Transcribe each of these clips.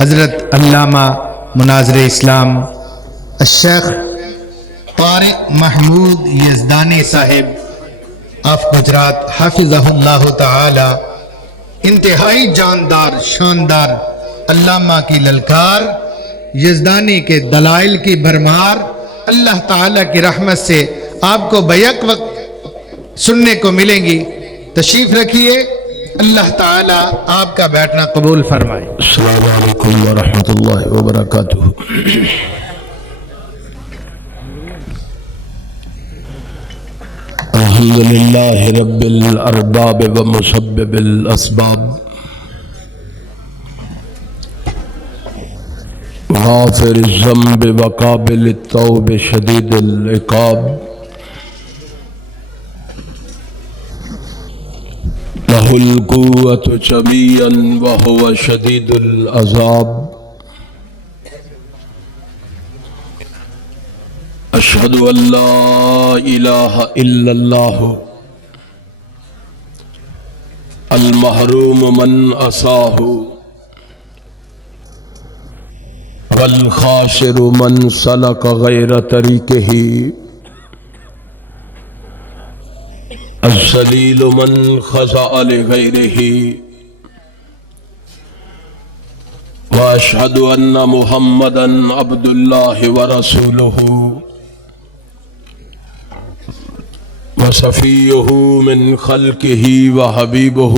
حضرت علامہ مناظر اسلام الشیخ طارق محمود یزدانی صاحب آف گجرات حافظہ اللہ تعالی انتہائی جاندار شاندار علامہ کی للکار، یزدانی کے دلائل کی بھرمار، اللہ تعالیٰ کی رحمت سے آپ کو بیک وقت سننے کو ملیں گی۔ تشریف رکھیے، اللہ تعالیٰ آپ کا بیٹھنا قبول فرمائے۔ السلام علیکم ورحمۃ اللہ وبرکاتہ۔ الحمد للہ رب الارباب ومسبب الاسباب، غافر الذنب وقابل التوب شدید العقاب، له القوة جميعا وهو شدید العذاب، اشہد ان لا الہ الا اللہ المحروم من عصاہ والخاسر من سلک غیر طریقہ، الذلیل من خضع لغیرہ، واشہد ان محمدا عبد اللہ ورسولہ وصفیہ من خلقہ وحبیبہ،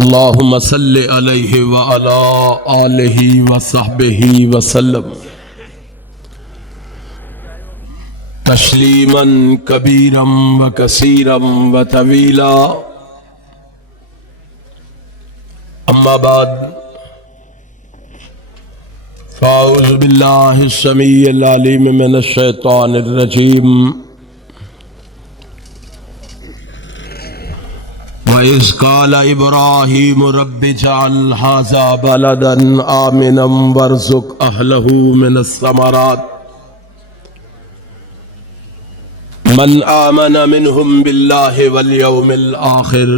اللہم صل علیہ وعلی آلہ وصحبہ وسلم تسلیما کبیرا وکثیرا وطویلا، اما بعد فاعوذ باللہ السمیع العلیم من الشیطان الرجیم، وَإِذْ قَالَ إِبْرَاهِيمُ رَبِّ اجْعَلْ هَٰذَا بَلَدًا آمِنًا وَارْزُقْ أَهْلَهُ مِنَ الثَّمَرَاتِ مَنْ آمَنَ مِنْهُمْ بِاللَّهِ وَالْيَوْمِ الْآخِرِ،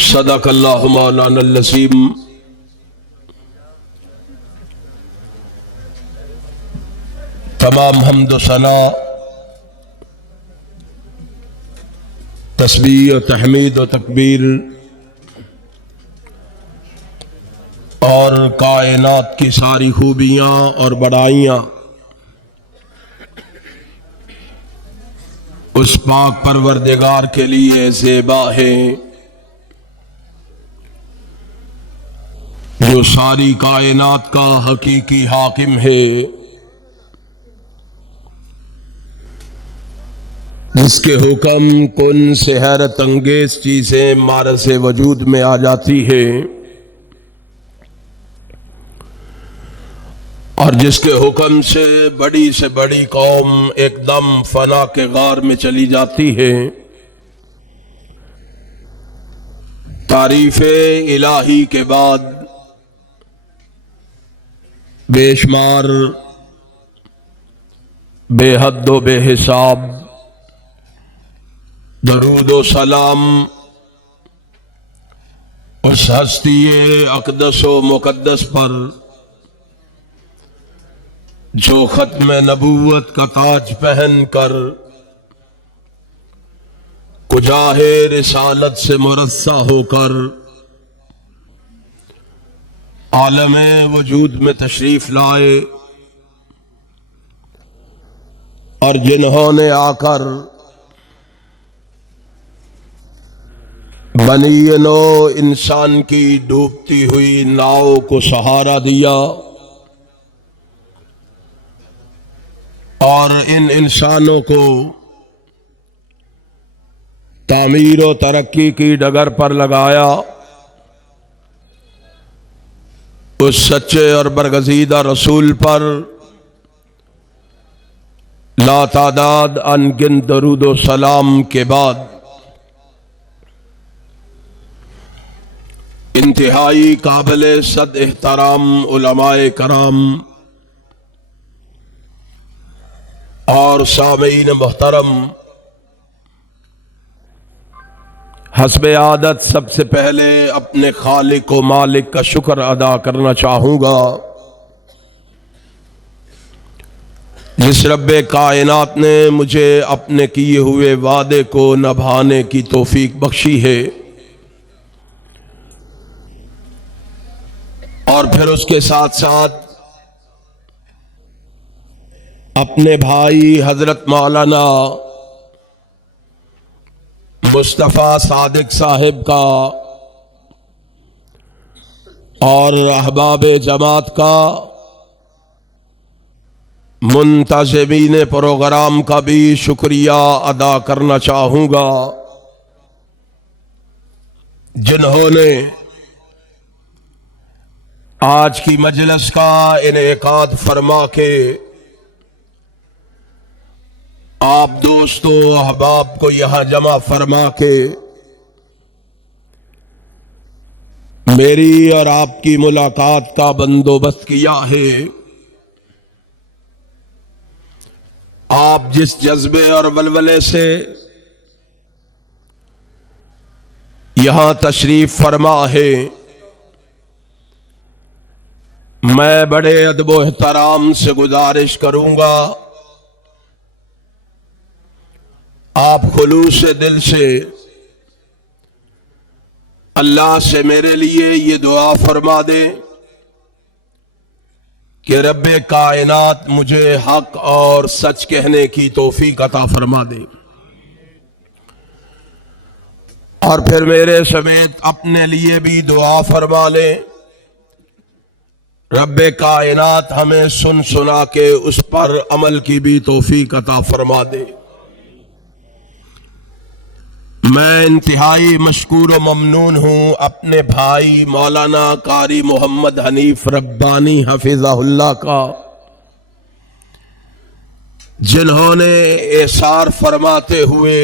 صدق اللہ مولانا العظیم۔ تمام حمد و ثنا، تسبیح و تحمید و تکبیر اور کائنات کی ساری خوبیاں اور بڑائیاں اس پاک پروردگار کے لیے زیبا ہیں جو ساری کائنات کا حقیقی حاکم ہے، جس کے حکم کن سے حیرت انگیز چیزیں معرض وجود میں آ جاتی ہیں، اور جس کے حکم سے بڑی قوم ایک دم فنا کے غار میں چلی جاتی ہے۔ تعریف الہی کے بعد بے شمار بے حد و بے حساب درود و سلام اس ہستی اقدس و مقدس پر جو ختم نبوت کا تاج پہن کر کجاہ رسالت سے مرصع ہو کر عالم وجود میں تشریف لائے، اور جنہوں نے آ کر بنی نو انسان کی ڈوبتی ہوئی ناؤ کو سہارا دیا، اور ان انسانوں کو تعمیر و ترقی کی ڈگر پر لگایا، اس سچے اور برگزیدہ رسول پر لا تعداد ان گن درود و سلام کے بعد انتہائی قابل صد احترام علماء کرام اور سامعین محترم، حسب عادت سب سے پہلے اپنے خالق و مالک کا شکر ادا کرنا چاہوں گا، جس رب کائنات نے مجھے اپنے کیے ہوئے وعدے کو نبھانے کی توفیق بخشی ہے، اور پھر اس کے ساتھ ساتھ اپنے بھائی حضرت مولانا مصطفیٰ صادق صاحب کا اور احباب جماعت کا، منتظمین پروگرام کا بھی شکریہ ادا کرنا چاہوں گا، جنہوں نے آج کی مجلس کا انعقاد فرما کے آپ دوستوں احباب کو یہاں جمع فرما کے میری اور آپ کی ملاقات کا بندوبست کیا ہے۔ آپ جس جذبے اور ولولے سے یہاں تشریف فرما ہے، میں بڑے ادب و احترام سے گزارش کروں گا آپ خلوص دل سے اللہ سے میرے لیے یہ دعا فرما دیں کہ رب کائنات مجھے حق اور سچ کہنے کی توفیق عطا فرما دے، اور پھر میرے سمیت اپنے لیے بھی دعا فرما لیں، رب کائنات ہمیں سن سنا کے اس پر عمل کی بھی توفیق عطا فرما دے۔ میں انتہائی مشکور و ممنون ہوں اپنے بھائی مولانا قاری محمد حنیف ربانی حفظہ اللہ کا، جنہوں نے احسار فرماتے ہوئے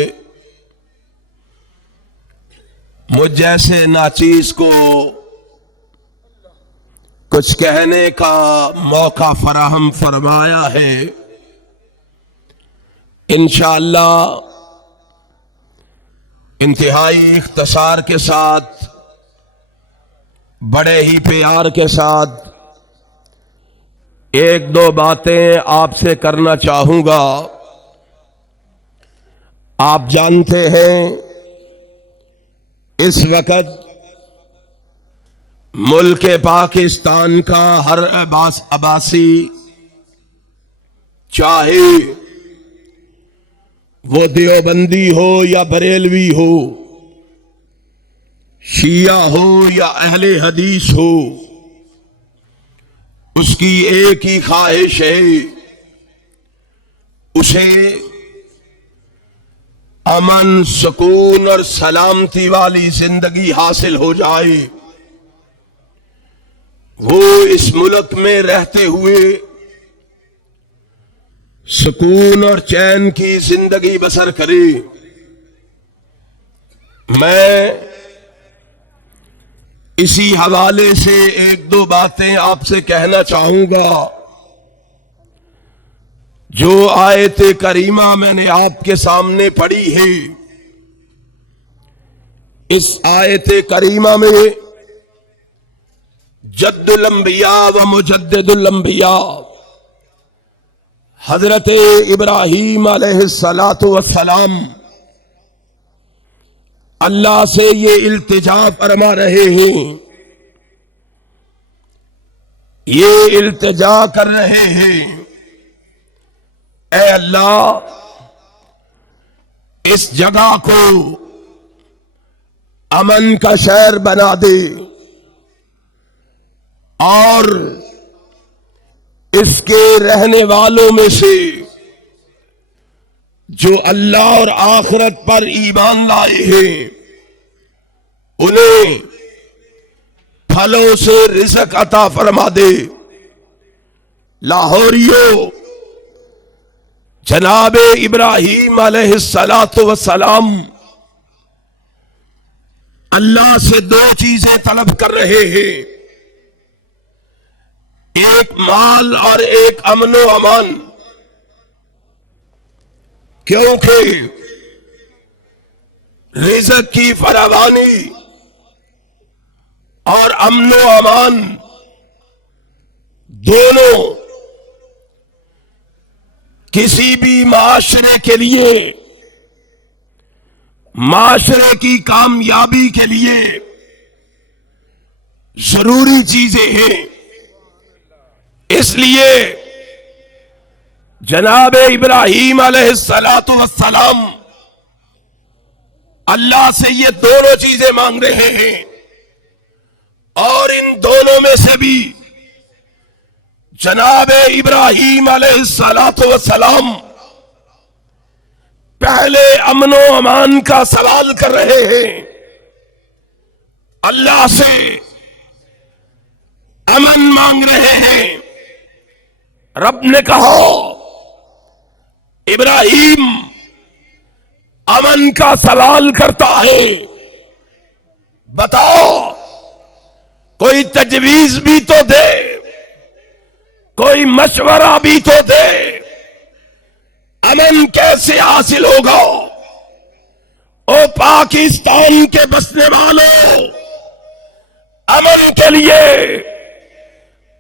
مجھ جیسے ناچیز کو کچھ کہنے کا موقع فراہم فرمایا ہے۔ انشاءاللہ انتہائی اختصار کے ساتھ، بڑے ہی پیار کے ساتھ ایک دو باتیں آپ سے کرنا چاہوں گا۔ آپ جانتے ہیں اس وقت ملک پاکستان کا ہر عباسی، چاہے وہ دیوبندی ہو یا بریلوی ہو، شیعہ ہو یا اہل حدیث ہو، اس کی ایک ہی خواہش ہے، اسے امن، سکون اور سلامتی والی زندگی حاصل ہو جائے، وہ اس ملک میں رہتے ہوئے سکون اور چین کی زندگی بسر کرے۔ میں اسی حوالے سے ایک دو باتیں آپ سے کہنا چاہوں گا۔ جو آیت کریمہ میں نے آپ کے سامنے پڑھی ہے، اس آیت کریمہ میں جد الانبیاء و مجدد الانبیاء حضرت ابراہیم علیہ السلام اللہ سے یہ التجا فرما رہے ہیں، یہ التجا کر رہے ہیں، اے اللہ اس جگہ کو امن کا شہر بنا دے، اور اس کے رہنے والوں میں سے جو اللہ اور آخرت پر ایمان لائے ہیں انہیں پھلوں سے رزق عطا فرما دے۔ لاہوریوں، جناب ابراہیم علیہ السلام اللہ سے دو چیزیں طلب کر رہے ہیں، ایک مال اور ایک امن و امان، کیونکہ رزق کی فراوانی اور امن و امان دونوں کسی بھی معاشرے کے لیے، معاشرے کی کامیابی کے لیے ضروری چیزیں ہیں۔ اس لیے جناب ابراہیم علیہ السلام اللہ سے یہ دونوں چیزیں مانگ رہے ہیں، اور ان دونوں میں سے بھی جناب ابراہیم علیہ السلام پہلے امن و امان کا سوال کر رہے ہیں، اللہ سے امن مانگ رہے ہیں۔ رب نے کہا ابراہیم امن کا سوال کرتا ہے، بتاؤ کوئی تجویز بھی تو دے، کوئی مشورہ بھی تو دے، امن کیسے حاصل ہوگا؟ او پاکستان کے بسنے والوں، امن کے لیے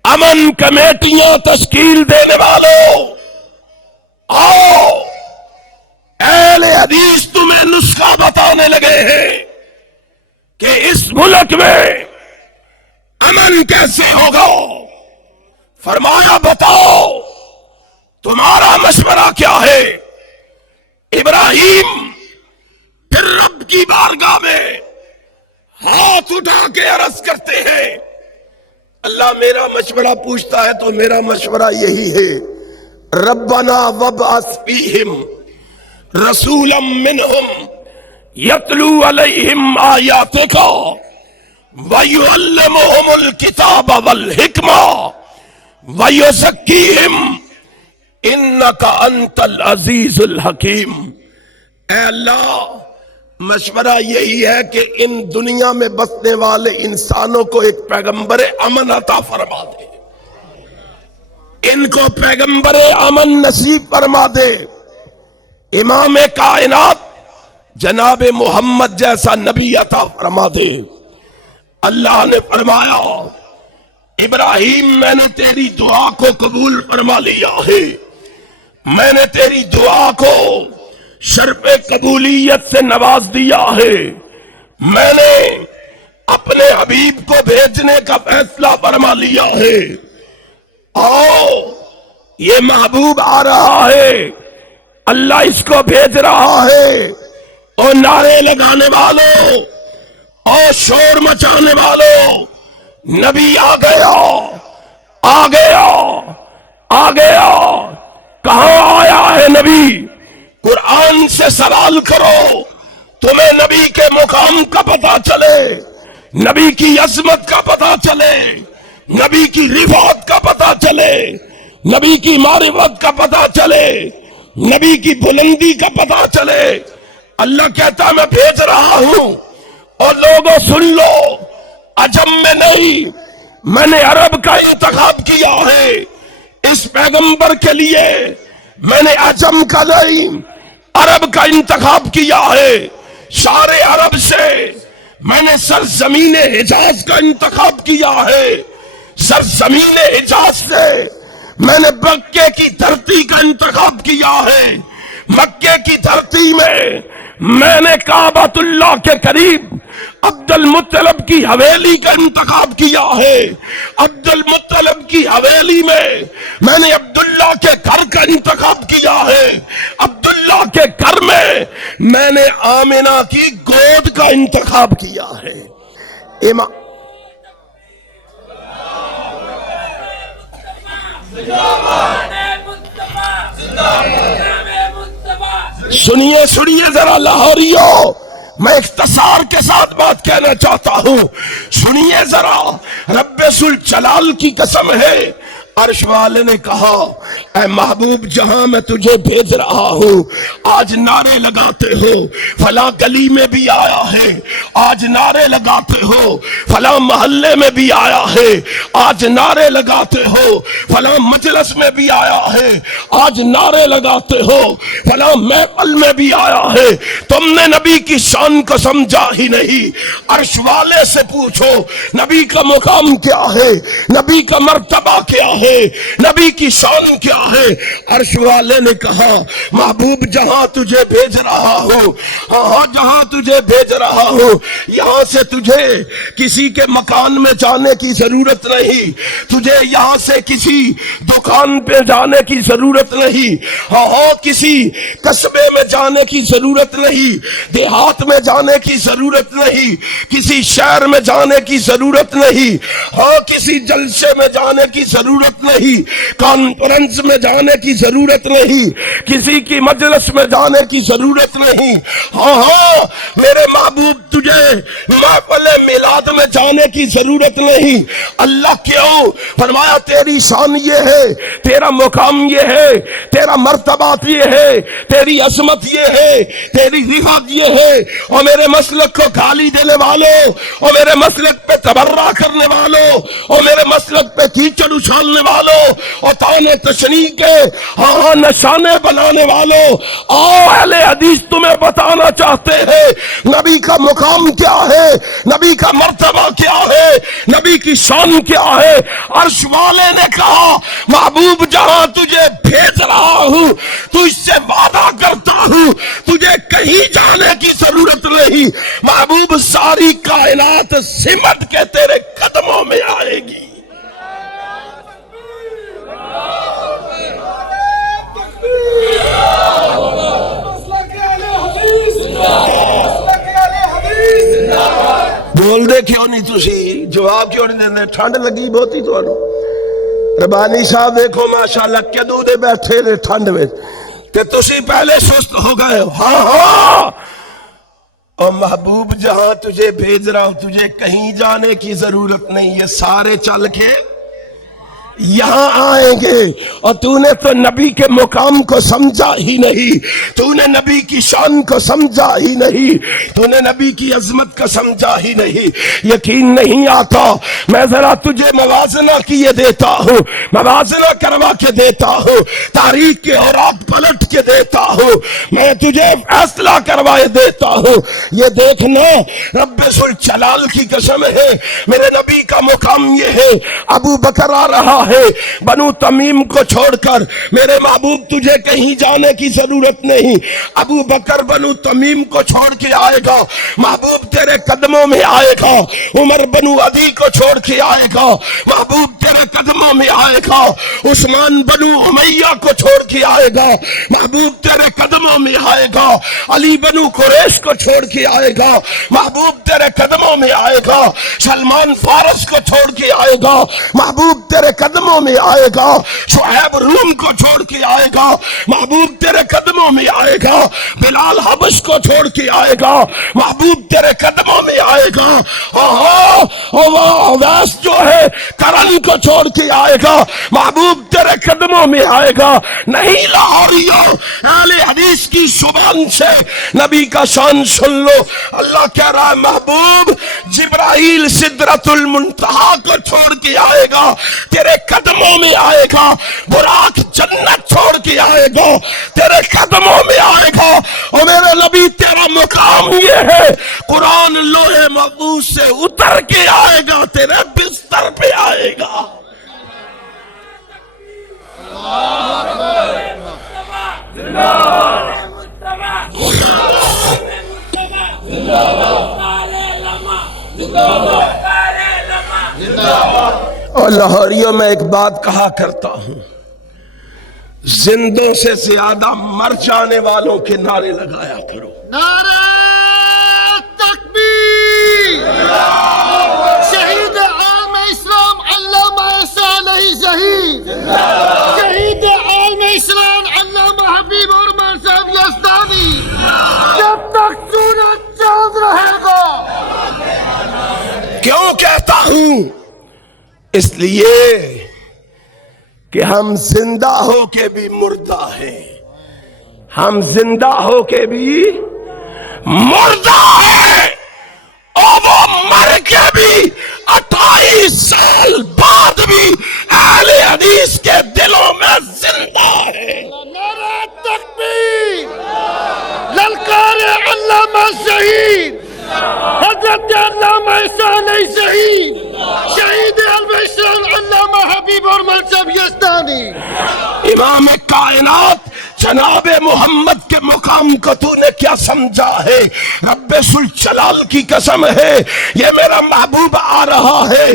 امن کمیٹیاں تشکیل دینے والوں، آؤ اہل حدیث تمہیں نسخہ بتانے لگے ہیں کہ اس ملک میں امن کیسے ہوگا۔ فرمایا بتاؤ تمہارا مشورہ کیا ہے؟ ابراہیم پھر رب کی بارگاہ میں ہاتھ اٹھا کے عرض کرتے ہیں، اللہ میرا مشورہ پوچھتا ہے تو میرا مشورہ یہی ہے، ربنا وابعث فیہم رسولا منہم یتلو علیہم آیاتک ویعلمہم الکتاب والحکمہ وَيُزَكِّيهِمْ إِنَّكَ أَنْتَ الْعَزِيزُ الْحَكِيمُ۔ اے اللہ مشورہ یہی ہے کہ ان دنیا میں بسنے والے انسانوں کو ایک پیغمبر امن عطا فرما دے، ان کو پیغمبر امن نصیب فرما دے، امام کائنات جناب محمد جیسا نبی عطا فرما دے۔ اللہ نے فرمایا ابراہیم میں نے تیری دعا کو قبول فرما لیا ہے، میں نے تیری دعا کو شرف قبولیت سے نواز دیا ہے، میں نے اپنے حبیب کو بھیجنے کا فیصلہ فرما لیا ہے، آؤ یہ محبوب آ رہا ہے، اللہ اس کو بھیج رہا ہے، اور نعرے لگانے والوں اور شور مچانے والوں، نبی آ گیا، آ گیا، آ گیا۔ کہاں آیا ہے نبی؟ قرآن سے سوال کرو، تمہیں نبی کے مقام کا پتہ چلے، نبی کی عظمت کا پتہ چلے، نبی کی رفعت کا پتہ چلے، نبی کی معرفت کا پتہ چلے، نبی کی بلندی کا پتہ چلے۔ اللہ کہتا میں بھیج رہا ہوں، اور لوگوں سن لو، عجم میں نہیں، میں نے عرب کا انتخاب کیا ہے اس پیغمبر کے لیے، میں نے عجم کا نہیں عرب کا انتخاب کیا ہے، سارے عرب سے میں نے سرزمین حجاز کا انتخاب کیا ہے، سرزمین حجاز سے میں نے مکے کی دھرتی کا انتخاب کیا ہے، مکے کی دھرتی میں نے کعبۃ اللہ کے قریب عبد المطلب کی حویلی کا انتخاب کیا ہے، عبد المطلب کی حویلی میں نے عبداللہ کے گھر کا انتخاب کیا ہے، عبداللہ کے گھر میں نے آمنہ کی گود کا انتخاب کیا ہے۔ سنیے ذرا لاہوریو، میں اختصار کے ساتھ بات کہنا چاہتا ہوں، سنیے ذرا، رب ذوالجلال کی قسم ہے، عرش والے نے کہا اے محبوب جہاں میں تجھے بھیج رہا ہوں آج نعرے لگاتے ہو فلاں گلی میں بھی آیا ہے، آج نعرے لگاتے ہو فلاں محلے میں بھی آیا ہے، آج نعرے لگاتے ہو فلاں مجلس میں بھی آیا ہے، آج نعرے لگاتے ہو فلاں محفل میں بھی آیا ہے، تم نے نبی کی شان کو سمجھا ہی نہیں۔ عرش والے سے پوچھو نبی کا مقام کیا ہے، نبی کا مرتبہ کیا ہے، نبی کی شان کیا ہے؟ عرش والے نے کہا محبوب جہاں تجھے بھیج رہا ہوں، ہاں جہاں تجھے بھیج رہا ہوں یہاں سے تجھے کسی کے مکان میں جانے کی ضرورت نہیں، تجھے یہاں سے کسی دکان پہ جانے کی ضرورت نہیں، ہاں کسی قصبے میں جانے کی ضرورت نہیں، دیہات میں جانے کی ضرورت نہیں، کسی شہر میں جانے کی ضرورت نہیں، ہاں کسی جلسے میں جانے کی ضرورت نہیں، کانفرنس میں جانے کی ضرورت نہیں، کسی کی مجلس میں جانے کی ضرورت نہیں، ہاں میرے محبوب تجھے محفل میلاد میں جانے کی ضرورت نہیں۔ اللہ کیوں؟ فرمایا تیری شان یہ ہے، تیرا مقام یہ ہے، تیرا مرتبات یہ ہے، تیری عظمت یہ ہے، تیری رفعت یہ ہے، اور میرے مسلک کو گالی دینے والوں، اور میرے مسلک پہ تبرہ کرنے والوں، اور میرے مسلک پہ کیچڑ اچھالنے والوں، اور تانے تشنیع کے ہاں نشانے بنانے والوں، آؤ اہل حدیث تمہیں بتانا چاہتے ہیں نبی کا مقام کیا ہے، نبی کا مرتبہ کیا ہے، نبی کی شان کیا ہے۔ عرش والے نے کہا محبوب جہاں تجھے بھیج رہا ہوں تو اس سے وعدہ کرتا ہوں تجھے کہیں جانے کی ضرورت نہیں، محبوب ساری کائنات سمٹ کے تیرے قدموں میں آئے گی۔ بول دے کیوں نہیں تسی؟ جواب کیوں نہیں دیندے؟ ٹھنڈ لگی بہتی تو ربانی صاحب دیکھو ماشاءاللہ کدو دے بیٹھے نے ٹھنڈ میں تے تسی پہلے سست ہو گئے ہو۔ ہاں اور محبوب جہاں تجھے بھیج رہا ہوں تجھے کہیں جانے کی ضرورت نہیں، یہ سارے چل کے یہاں آئیں گے، اور تو نے تو نبی کے مقام کو سمجھا ہی نہیں، تو نے نبی کی شان کو سمجھا ہی نہیں، تو نے نبی کی عظمت کو سمجھا ہی نہیں۔ یقین نہیں آتا میں ذرا تجھے موازنہ کیے دیتا ہوں، موازنہ کروا کے دیتا ہوں، تاریخ کے اوراق پلٹ کے دیتا ہوں، میں تجھے فیصلہ کروائے دیتا ہوں۔ یہ دیکھنا رب ذوالجلال کی قسم ہے میرے نبی کا مقام یہ ہے۔ ابو بکر آ رہا ہے بنو تمیم کو چھوڑ کر، میرے محبوب تجھے کہیں جانے کی ضرورت نہیں، ابو بکر بنو تمیم کو چھوڑ کے آئے گا، محبوب تیرے قدموں میں آئے گا، عمر بنو عدی کو چھوڑ کے آئے گا، محبوب تیرے قدموں میں آئے گا، عثمان بنو امیہ کو چھوڑ کے آئے گا، محبوب تیرے قدموں میں آئے گا، علی بنو قریش کو چھوڑ کے آئے گا، محبوب تیرے قدموں میں آئے گا، سلمان فارس کو چھوڑ کے آئے گا، محبوب تیرے قدموں میں آئے گا، شعیب روم کو چھوڑ کے آئے گا، محبوب تیرے قدموں میں آئے گا، بلال حبش کو چھوڑ کے آئے گا، محبوب تیرے قدموں میں آئے گا، اویس جو ہے کرن کو چھوڑ کے آئے گا، محبوب تیرے قدموں میں آئے گا۔ نہیں لاہوریو اہل حدیث کی زبان سے نبی کا شان سن لو، اللہ کہہ رہا ہے محبوب جبرائیل سدرۃ المنتہا کو چھوڑ کے آئے گا، تیرے قدموں میں آئے گا، براق جنت چھوڑ کے آئے گا، تیرے قدموں میں آئے گا، اور میرے نبی تیرا مقام یہ ہے قرآن لوح محفوظ سے اتر کے آئے گا، تیرے بستر پہ آئے گا۔ اور لاہوریوں میں ایک بات کہا کرتا ہوں، زندوں سے زیادہ مر جانے والوں کے نعرے لگایا کرو۔ نعرہ تکبیر! شہید عالم اسلام علامہ صالح شہید، شہید عالم اسلام علامہ حبیب ارمان صاحب یزدانی، جب تک سورج چاند رہے گا۔ کیوں کہتا ہوں؟ اس لیے کہ ہم زندہ ہو کے بھی مردہ ہیں، ہم زندہ ہو کے بھی مردہ ہیں، اور وہ مر کے بھی 28 سال بعد بھی اہل حدیث کے دلوں میں زندہ ہے۔ نعرہ تکبیر، للکار علامہ شہید حضرت علامہ عیسیٰ علیہ شہید، شہید علم اسلام علامہ حبیب ارمل صاحب یزدانی۔ امام کائنات جناب محمد کے مقام کو تو نے کیا سمجھا ہے؟ رب ذوالجلال کی قسم ہے، یہ میرا محبوب آ رہا ہے،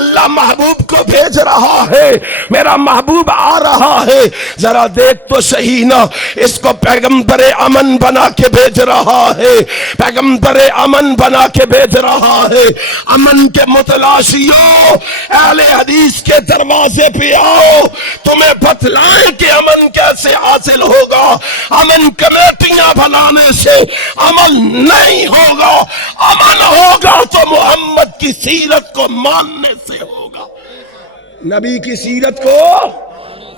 اللہ محبوب کو بھیج رہا ہے، میرا محبوب آ رہا ہے، ذرا دیکھ تو صحیح نا، اس کو پیغمبر امن بنا کے بھیج رہا ہے، پیغمبر امن بنا کے بھیج رہا ہے۔ امن کے متلاشیوں، اہل حدیث کے دروازے پہ آؤ، تمہیں بتلائیں کہ امن کیسے حاصل ہوگا۔ امن کمیٹیاں بنانے سے عمل نہیں ہوگا، امن ہوگا تو محمد کی سیرت کو ماننے سے ہوگا، نبی کی سیرت کو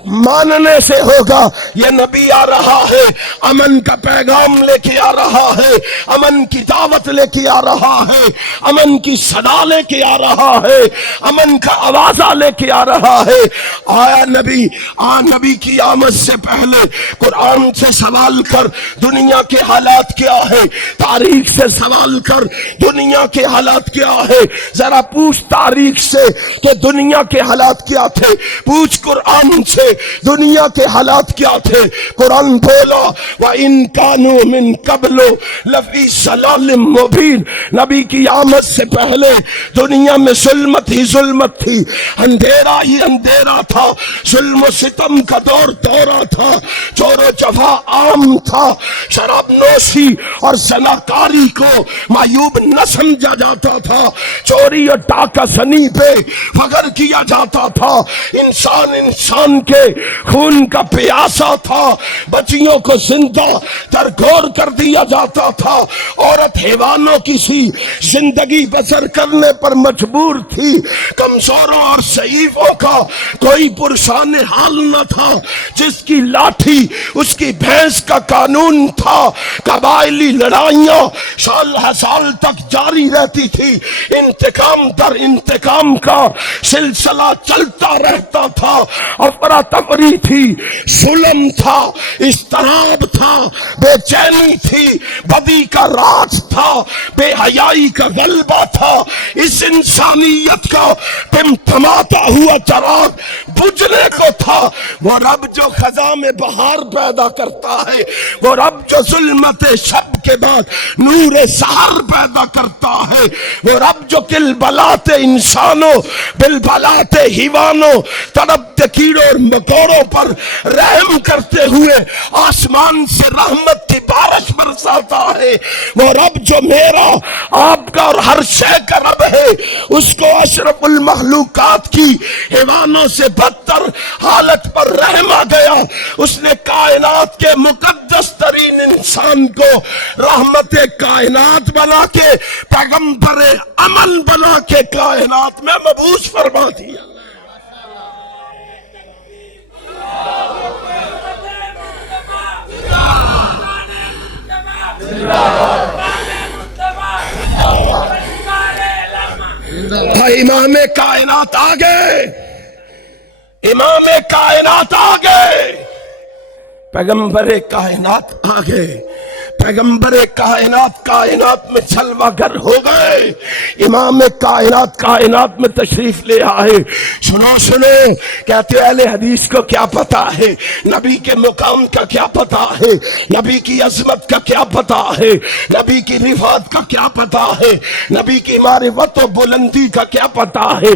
ماننے سے ہوگا۔ یہ نبی آ رہا ہے، امن کا پیغام لے کے آ رہا ہے، امن کی دعوت لے کے آ رہا ہے، امن کی صدا لے کے آ رہا ہے، امن کا آوازہ لے کے آ رہا ہے۔ آیا نبی، نبی کی آمد سے پہلے قرآن سے سوال کر دنیا کے حالات کیا ہے، تاریخ سے سوال کر دنیا کے حالات کیا ہے، ذرا پوچھ تاریخ سے کہ دنیا کے حالات کیا تھے، پوچھ قرآن سے دنیا کے حالات کیا تھے۔ قرآن بولا وَإِن كَانُوا مِن قَبْلُ لَفِي ضَلَالٍ مُبِينٍ، نبی کی آمد سے پہلے دنیا میں ظلمت ہی ظلمت تھی، اندھیرا ہی اندھیرا تھا، ظلم و ستم کا دور دورہ تھا، چور و جفا عام تھا، شراب نوشی اور زناکاری کو معیوب نہ سمجھا جاتا تھا، چوری اور ڈاکہ زنی پہ فخر کیا جاتا تھا، انسان کے خون کا پیاسا تھا، بچیوں کو زندہ درگور کر دیا جاتا تھا، عورت حیوانوں کی سی زندگی بسر کرنے پر مجبور تھی، کمزوروں اور ضعیفوں کا کوئی پرشان حال نہ تھا، جس کی لاٹھی اس کی بھینس کا قانون تھا، قبائلی لڑائیاں سال ہر سال تک جاری رہتی تھی، انتقام در انتقام کا سلسلہ چلتا رہتا تھا، افراتفری تھی، ظلم تھا، اضطراب تھا، بے چینی تھی، بدی کا راج تھا، بے حیائی کا غلبہ تھا، اس انسانیت کا ٹمٹماتا ہوا چراغ بجھنے کو تھا۔ وہ رب جو خزاں میں بہار پیدا کرتا ہے، وہ رب جو ظلمت شب کے بعد نور سحر پیدا کرتا ہے، وہ رب جو کلبلات انسانوں بلبلات حیوانوں تڑپتے کیڑوں اور مکوڑوں پر رحم کرتے ہوئے آسمان سے رحمت کی بارش برساتا ہے، وہ رب جو میرا آپ کا اور ہر شے کا رب ہے، اس کو اشرف المخلوقات کی حیوانوں سے بدتر حالت پر رحم آ گیا، اس نے کائنات کے مقدس ترین انسان کو رحمت کائنات بنا کے، پیغمبر امن بنا کے کائنات میں مبعوث فرما دیا۔ امام کائنات آ گئے، امام کائنات آ گئے، پیغمبر کائنات آ گئے، پیغمبر کائنات کائنات میں جلوہ گر ہو گئے، امام کائنات کائنات میں تشریف لے آئے۔ سنو سنو، کہتے اہل حدیث کو کیا پتا ہے، نبی کے مقام کا کیا پتا ہے، نبی کی عظمت کا کیا پتا ہے، نبی کی رفعت کا کیا پتا ہے، نبی کی معرفت و بلندی کا کیا پتا ہے۔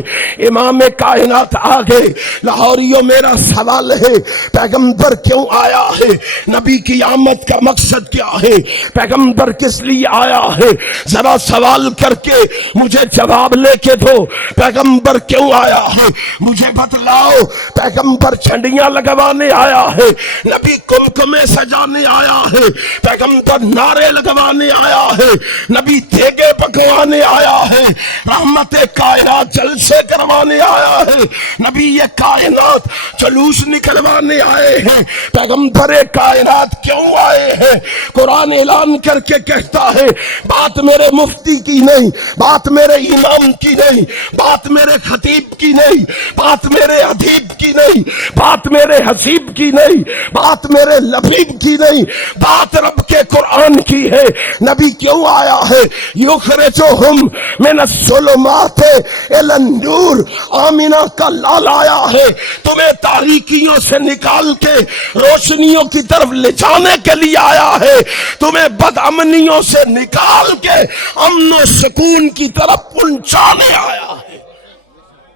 امام کائنات آ گئے۔ لاہوریوں میرا سوال ہے، پیغمبر کیوں آیا ہے، نبی کی آمد کا مقصد کیا ہے، پیغمبر کس لیے آیا ہے، ذرا سوال کر کے مجھے جواب لے کے دو۔ پیغمبر کیوں آیا ہے مجھے بتلاؤ۔ پیغمبر جھنڈیاں لگوانے آیا ہے، نبی کمکمے سجانے آیا ہے، پیغمبر نعرے لگوانے آیا ہے، نبی دیگے پکوانے آیا ہے، رحمت کائنات جلسے کروانے آیا ہے، نبی یہ کائنات جلوس نکلوانے آئے ہیں، پیغمبر کائنات کیوں آئے ہیں؟ قرآن اعلان کر کے کہتا ہے بات میرے مفتی کی نہیں، بات میرے امام کی نہیں، بات میرے خطیب کی نہیں، بات میرے ادیب کی نہیں، بات میرے حسیب کی نہیں، بات میرے لبیب کی نہیں، بات رب کے قرآن کی ہے۔ نبی کیوں آیا ہے؟ یخرجہم من الظلمات الی النور، آمینہ کا لال آیا ہے تمہیں تاریکیوں سے نکال کے روشنیوں کی طرف لے جانے کے لیے آیا ہے، تمہیں بد امنیوں سے نکال کے امن و سکون کی طرف پہنچانے آیا ہے۔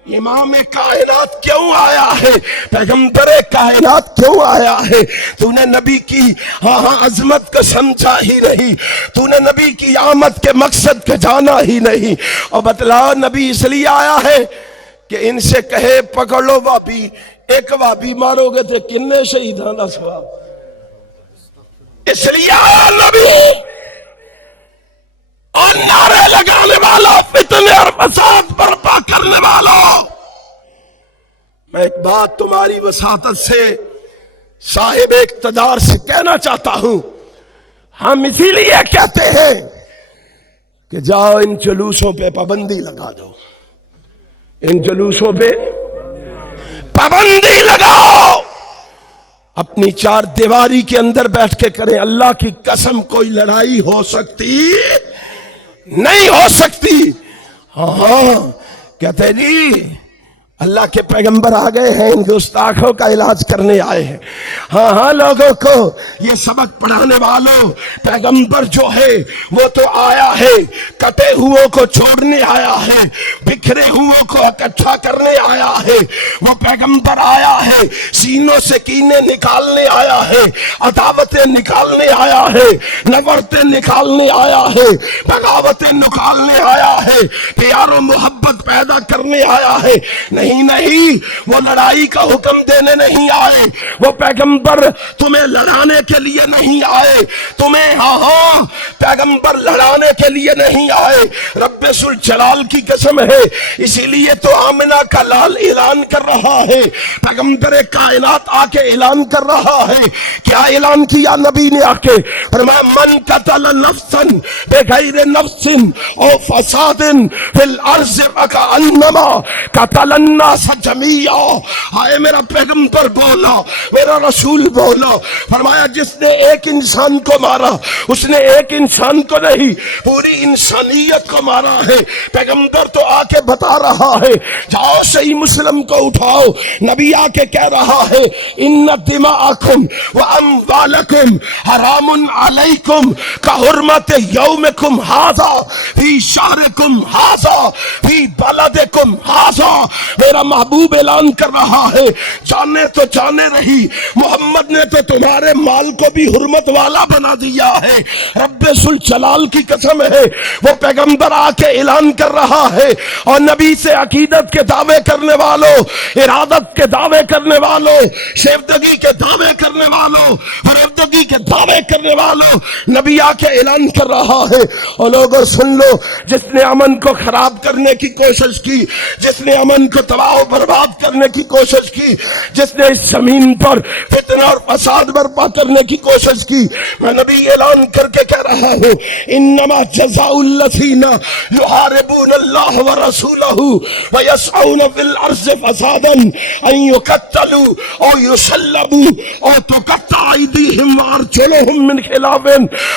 امام کائنات کیوں آیا ہے؟ پیغمبر کائنات کیوں آیا ہے؟ تو نے نبی کی عظمت کو سمجھا ہی نہیں، تو نے نبی کی آمد کے مقصد کو جانا ہی نہیں۔ اور بتلا نبی اس لیے آیا ہے کہ ان سے کہے پکڑ لو وابی، ایک وابی مارو گے تو کنے شہیدان دا ثواب، اس لیے آیا نبی۔ اور نعرے لگانے والا، فتنے اور فساد برپا کرنے والا، میں ایک بات تمہاری وساطت سے صاحب اقتدار سے کہنا چاہتا ہوں، ہم اسی لیے کہتے ہیں کہ جاؤ ان جلوسوں پہ پابندی لگا دو، ان جلوسوں پہ پابندی لگاؤ، اپنی چار دیواری کے اندر بیٹھ کے کریں۔ اللہ کی قسم کوئی لڑائی ہو سکتی نہیں، ہو سکتی۔ ہاں کہتے جی اللہ کے پیغمبر آ گئے ہیں، ان گستاخوں کا علاج کرنے آئے ہیں۔ ہاں لوگوں کو یہ سبق پڑھانے والوں، پیغمبر جو ہے وہ تو آیا ہے کٹے ہوئوں کو چھوڑنے آیا ہے، بکھرے ہوئوں کو اکٹھا کرنے آیا ہے، وہ پیغمبر آیا ہے سینوں سے کینے نکالنے آیا ہے، عداوتیں نکالنے آیا ہے، نفرتیں نکالنے آیا ہے، بغاوتیں نکالنے آیا ہے، پیار و محبت پیدا کرنے آیا ہے۔ نہیں، وہ لڑائی کا حکم دینے نہیں آئے، وہ پیغمبر تمہیں لڑانے کے لیے نہیں آئے، تمہیں پیغمبر لڑانے کے لیے نہیں آئے۔ رب ذوالجلال کی قسم ہے، اسی لیے تو آمنہ کا لال اعلان کر رہا ہے، پیغمبر کائنات آ کے اعلان کر رہا ہے۔ کیا اعلان کیا نبی نے آ کے؟ فرمایا من قتل نفسا بغیر نفس او فساد فی الارض فکأنما قتل الناس جمیعا۔ ہائے میرا پیغمبر بولا، میرا رسول بولا، فرمایا جس نے ایک انسان کو مارا، اس نے ایک انسان کو نہیں پوری انسانیت کو مارا ہے۔ پیغمبر تو آ کے بتا رہا ہے، جاؤ صحیح مسلم کو اٹھاؤ، نبی آ کے کہہ رہا ہے ان دماءکم واموالکم حرام علیکم کحرمت یومکم ھذا فی شہرکم ھذا فی بلدکم ھذا۔ میرا محبوب اعلان کر رہا ہے، جانے تو جانے رہی، محمد نے تو تمہارے مال کو بھی حرمت والا بنا دیا ہے۔ رب ذوالجلال کی قسم ہے، وہ پیغمبر آ کے اعلان کر رہا ہے، اور نبی سے عقیدت کے دعوے کرنے والوں، ارادت کے دعوے کرنے والوں، شیفتگی کے دعوے کرنے والوں، فریبدگی کے دعوے کرنے والوں، نبی آ کے اعلان کر رہا ہے۔ اور لوگوں سن لو، جس نے امن کو خراب کرنے کی کوشش کی، جس نے امن کو تباہ و برباد کرنے کی کوشش کی، جس نے اس زمین پر فتنہ اور فساد برپا کرنے کی کوشش کی، میں نبی اعلان کر کے کہہ رہا ہوں انما جزاء الذین یحاربون اللہ ورسولہ ویسعون فی الارض فسادا ان یقتلوا او یصلبوا او تقطع ایدیہم وارجلہم من خلاف۔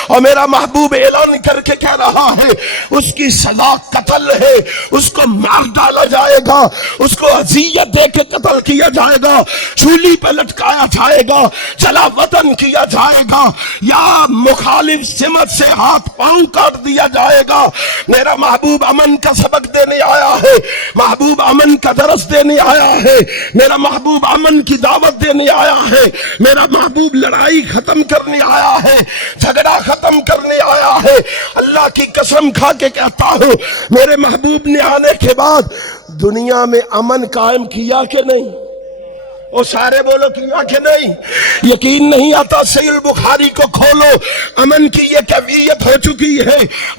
اور میرا محبوب اعلان کر کے کہہ رہا ہے اس کی سزا قتل ہے، اس کو مار ڈالا جائے گا، اس کو اذیت دے کے قتل کیا جائے گا، چولی پہ لٹکایا جائے گا، جلا وطن کیا جائے گا، یا مخالف سمت سے ہاتھ پاؤں کاٹ دیا جائے گا۔ میرا محبوب امن کا سبق دینے آیا ہے، محبوب امن کا درس دینے آیا ہے، میرا محبوب امن کی دعوت دینے آیا ہے، میرا محبوب لڑائی ختم کرنے آیا ہے، جھگڑا ختم کرنے آیا ہے۔ اللہ کی قسم کھا کے کہتا ہوں، میرے محبوب نے آنے کے بعد دنیا میں امن قائم کیا کہ نہیں؟ وہ سارے بولو کیا کہ نہیں؟ یقین نہیں آتا صحیح البخاری کو کھولو، امن کی یہ کیفیت ہو چکی ہے،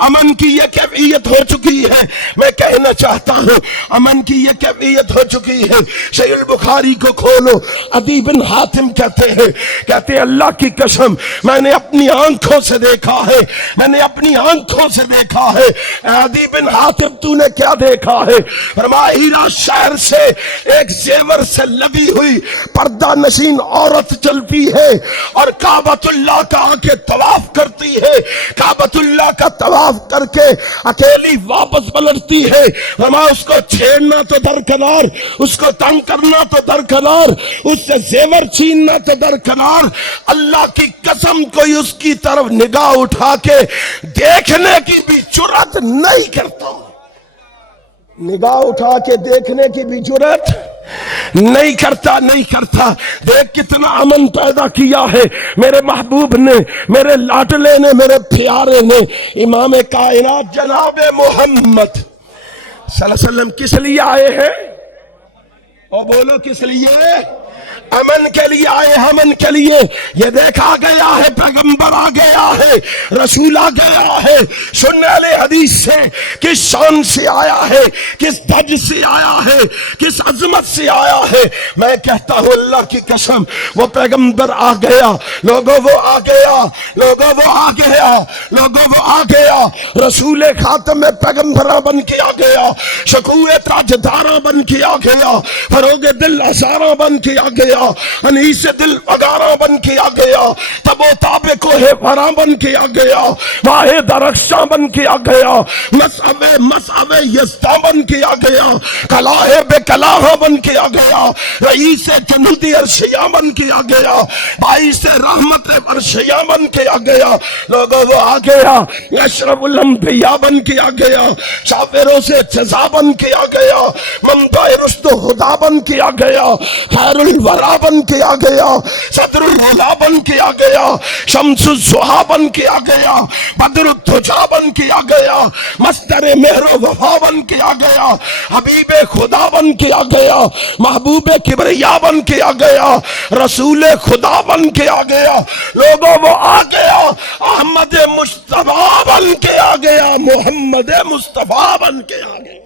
امن کی یہ کیفیت ہو چکی ہے، میں کہنا چاہتا ہوں امن کی یہ کیفیت ہو چکی ہے۔ صحیح البخاری کو کھولو، عدی بن حاتم کہتے ہیں اللہ کی قسم میں نے اپنی آنکھوں سے دیکھا ہے، میں نے اپنی آنکھوں سے دیکھا ہے۔ عدی بن حاتم تو نے کیا دیکھا ہے؟ فرمایا ہیرا شہر سے ایک زیور سے لگی ہوئی پردہ نشین عورت چلتی ہے اور کعبۃ اللہ کا آ کے طواف کرتی ہے، کعبۃ اللہ کا طواف کر کے اکیلی واپس پلٹتی ہے۔ فرمایا اس کو چھیڑنا تو درکنار، اس کو تنگ کرنا تو درکنار، اس سے زیور چھیننا تو درکنار، اللہ کی قسم کوئی اس کی طرف نگاہ اٹھا کے دیکھنے کی بھی جرات نہیں کرتا، نگاہ اٹھا کے دیکھنے کی بھی جرات نہیں کرتا۔ دیکھ کتنا امن پیدا کیا ہے میرے محبوب نے، میرے لاڈلے نے، میرے پیارے نے، امام کائنات جناب محمد صلی اللہ علیہ وسلم کس لیے آئے ہیں؟ اور بولو کس لیے؟ امن کے لیے آئے، امن کے لیے۔ یہ دیکھا گیا ہے پیغمبر آ گیا ہے، رسول آ گیا ہے، سننے والے حدیث سے کس شان سے آیا ہے، کس دھج سے آیا ہے، کس عظمت سے آیا ہے۔ میں کہتا ہوں اللہ کی قسم وہ پیغمبر آ گیا، لوگوں وہ آ گیا، لوگوں وہ آ گیا، لوگوں وہ آ گیا، رسول خاتم پیغمبراں بن کے آ گیا، شکوہ تاجداراں بن کے آ گیا، فروغ دل ازاراں بن کے آ گیا، انیس دل اگاراں بن کے آ گیا، تب و تاب کوہ فراں بن کے آ گیا، ماہ درخشاں بن کے آ گیا، مصعب یزداں بن کے آ گیا، کلاہ بے کلاہ بن کے آ گیا، رئیس جنود عرشیہ بن کے آ گیا، باعث رحمت عرشیہ بن کے آ گیا، لوگوں وہ آ گیا، اشرف الانبیاء بن کے آ گیا، شافروں سے جزا بن کے آ گیا، منبع رشد و ہدا بن کے آ گیا، خیر الورا بن کے آ گیا، صدر الہلا بن کے آ گیا، شمس الضحیٰ بن کے آ گیا، بدر الدجا بن کے آ گیا، مصدر مہر و وفا بن کے آ گیا، حبیب خدا بن کے آ گیا، محبوب کبریا بن کے آ گیا، رسول خدا بن کے آ گیا، لوگوں وہ آ گیا، احمد مصطفیٰ بن کے آ گیا، محمد مصطفیٰ بن کے آ گیا۔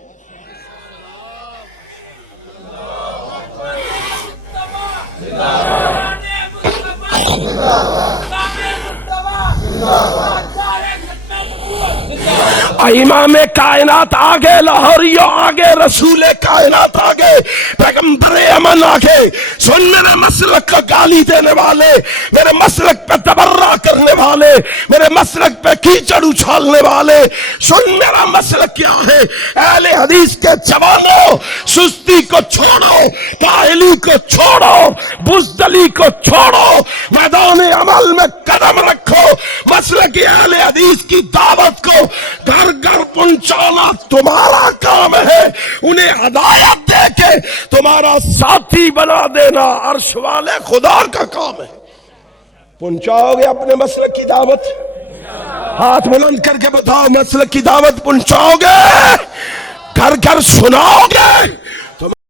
امام کائنات آگے، لاہوریوں آگے، رسول کائنات آگے، پیغمبر امن آگے۔ سن میرے مسلک کا گالی دینے والے، میرے مسلک پہ تبرہ کرنے والے، میرے مسلک پہ کیچڑ اچھالنے والے، سن میرا مسلک کیا ہے۔ اہل حدیث کے جوانوں، سستی کو چھوڑو، کاہلی کو چھوڑو، بزدلی کو چھوڑو، میدان عمل میں قدم رکھو، مسلک اہل حدیث کی دعوت کو گھر گھر پہنچانا تمہارا کام ہے، انہیں ہدایت دے کے تمہارا ساتھی بنا دینا عرش والے خدا کا کام ہے۔ پہنچاؤ گے اپنے مسلک کی دعوت؟ ہاتھ بلند کر کے بتاؤ، مسلک کی دعوت پہنچاؤ گے؟ گھر گھر سناؤ گے؟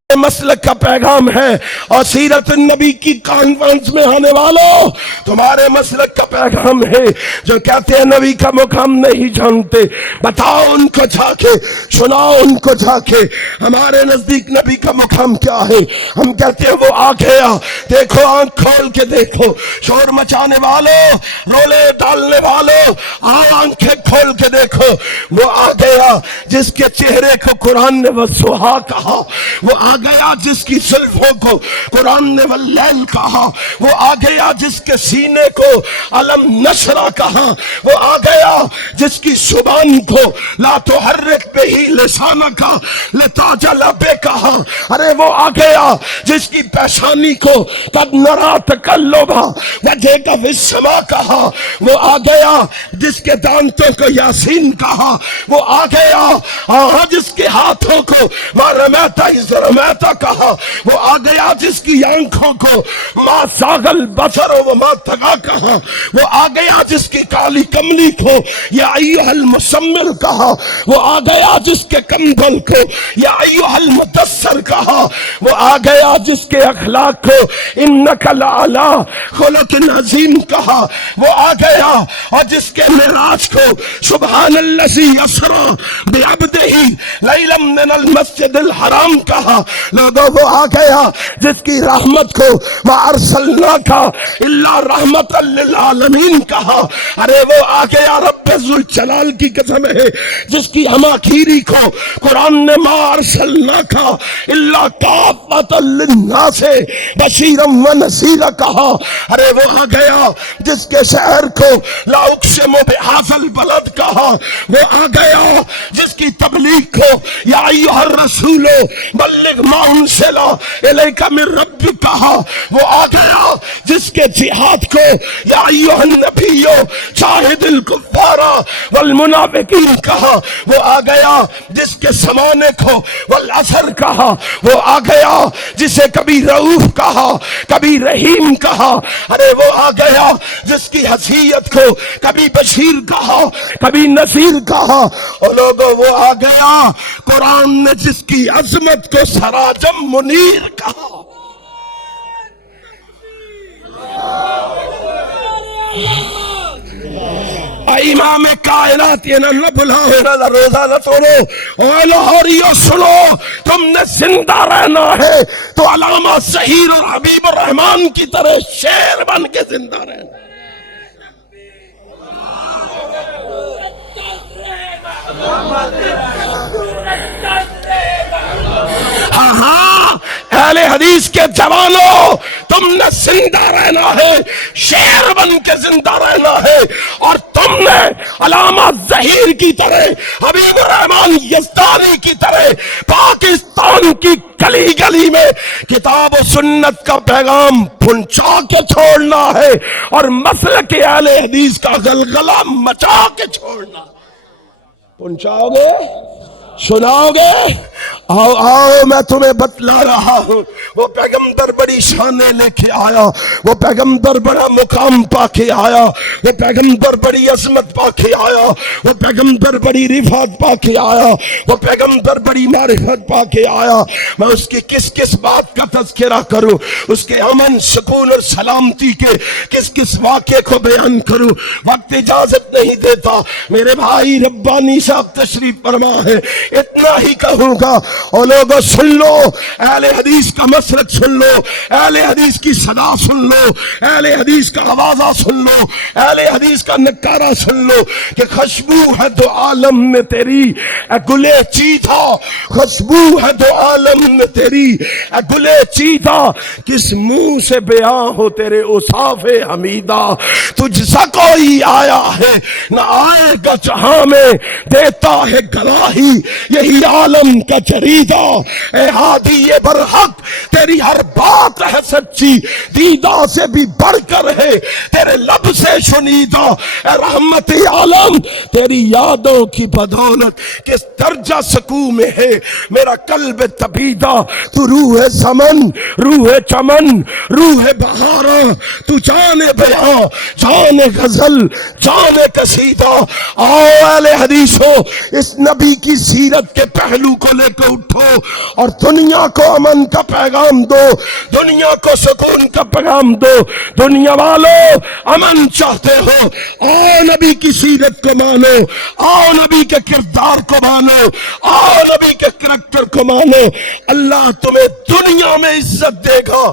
مسلک کا پیغام ہے۔ اور سیرت النبی کی کانفرنس میں آنے والوں، تمہارے مسلک کا پیغام ہے۔ جو کہتے ہیں نبی کا مقام نہیں جانتے، بتاؤ ان کو جا کے، سناؤ ان کو جا کے، ہمارے نزدیک نبی کا مقام کیا ہے۔ ہم کہتے ہیں وہ آ گیا، دیکھو آنکھ کھول کے دیکھو، شور مچانے والوں، رولے ڈالنے والوں، آنکھیں کھول کے دیکھو، وہ آ گیا جس کے چہرے کو قرآن نے والضحیٰ کہا، وہ آ گیا جس کی زلفوں کو قرآن نے واللیل کہا، وہ آ گیا جس کے سینے کو علم نشرہ کہا، وہ آ گیا جس کی زبان کو لا تحرک بہ لسانک لتعجل بہ کہا، ارے وہ آ گیا جس کی پیشانی کو قد نری تقلب وجہک فی السماء کہا، وہ آ گیا جس کے دانتوں کو یاسین کہا، وہ آ گیا جس کے ہاتھوں کو ما رمیت اذ رمیت رأیتا کہا وہ آ گیا جس کی آنکھوں کو ما زاغل بصر وما طغی کہا، وہ آ گیا جس کی کالی کملی کو یا ایھا المسمر کہا، وہ آ گیا جس کے کندھل کو یا ایھا المدثر کہا، وہ آ گیا جس کے اخلاق کو انک لعلی خلق عظیم کہا، وہ آ گیا اور جس کے معراج کو سبحان الذی اسری بعبدہ لیلا من المسجد الحرام کہا، لوگوں وہ آ گیا جس کی رحمت کو ما ارسلناک الا رحمت للعالمین کہا، ارے وہ آ گیا رب ذوالجلال کی قسم ہے جس کی ہماکیری کو قرآن نے ما ارسلناک الا کافۃ للناس بشیرا ونذیرا کہا، ارے وہ آ گیا جس کے شہر کو لا اقسم بہذا البلد کہا، وہ آ گیا جس کی تبلیغ کو یا ایھا الرسول بلغ ما انزل الیک من ربک کہا، وہ آ گیا جس کے جہاد کو یا ایھا النبی جاہد الکفار والمنافقین کہا، وہ آ گیا جس کے زمانے کو والعصر کہا، وہ آ گیا جسے کبھی رؤوف کہا کبھی رحیم کہا، ارے وہ آ گیا جس کی حیثیت کو کبھی بشیر کہا کبھی نذیر کہا، اور لوگوں وہ آ گیا قرآن نے جس کی عظمت کو سراجم منیر کہا۔ امام کائنات یہ نہ بلاؤ روزہ نہ توڑو، اور لاہوریو سنو، تم نے زندہ رہنا ہے تو علامہ ظہیر اور حبیب الرحمان کی طرح شیر بن کے زندہ رہنا۔ ہاں اہل حدیث کے جوانوں، تم نے زندہ رہنا ہے، شیر بن کے زندہ رہنا ہے، اور تم نے علامہ ظہیر کی طرح حبیب الرحمان یزدانی کی طرح پاکستان کی گلی گلی میں کتاب و سنت کا پیغام پہنچا کے چھوڑنا ہے، اور مسلک اہل حدیث کا غلغلہ مچا کے چھوڑنا۔ پہنچاؤ گے؟ سناؤ گے؟ آؤ آؤ میں تمہیں بتلا رہا ہوں، وہ پیغمبر بڑی شانیں لے کے آیا، وہ پیغمبر بڑا مقام پا کے آیا، وہ پیغمبر بڑی عظمت پا کے آیا، وہ پیغمبر بڑی رفعت پا کے آیا، وہ پیغمبر بڑی معرفت پا کے آیا۔ میں اس کی کس کس بات کا تذکرہ کروں، اس کے امن سکون اور سلامتی کے کس کس واقعے کو بیان کروں، وقت اجازت نہیں دیتا۔ میرے بھائی ربانی صاحب تشریف فرما ہے، اتنا ہی کہوں گا، اور لوگوں سن لو، اہل حدیث کا مسلک سن لو، اہل حدیث کی صدا سن لو، اہل حدیث کا آوازہ سن لو، اہل حدیث کا نکارہ سن لو کہ خوشبو ہے تو عالم میں تیری اے گلے چیتا، خوشبو ہے تو عالم میں تیری اے گلے چیتا، کس منہ سے بیاں ہو تیرے اوصاف حمیدہ، تجھ سا کوئی آیا ہے نہ آئے گا جہاں میں، دیتا ہے گواہی یہی عالم کا جریدہ، اے ہادی برحق تیری ہر بات ہے سچی، دیدہ سے بھی بڑھ کر ہے تیرے لب سے شنیدہ، اے رحمت عالم تیری یادوں کی بدولت کس درجہ سکون میں ہے میرا قلب تپیدہ، تو روح زمن، روح چمن، روح بہارا، تو جان بیاں، جان غزل، جان قصیدہ۔ آؤ اہل حدیثو، اس نبی کی سیرت کے پہلو کو لے کے اٹھو اور دنیا کو امن کا پیغام دو، دنیا کو سکون کا پیغام دو۔ دنیا والو امن چاہتے ہو، آؤ نبی کی سیرت کو مانو، آؤ نبی کے کردار کو مانو، آؤ نبی کے کریکٹر کو مانو، اللہ تمہیں دنیا میں عزت دے گا،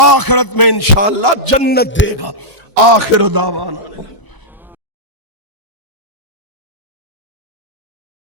آخرت میں انشاءاللہ جنت دے گا۔ آخر دعوانا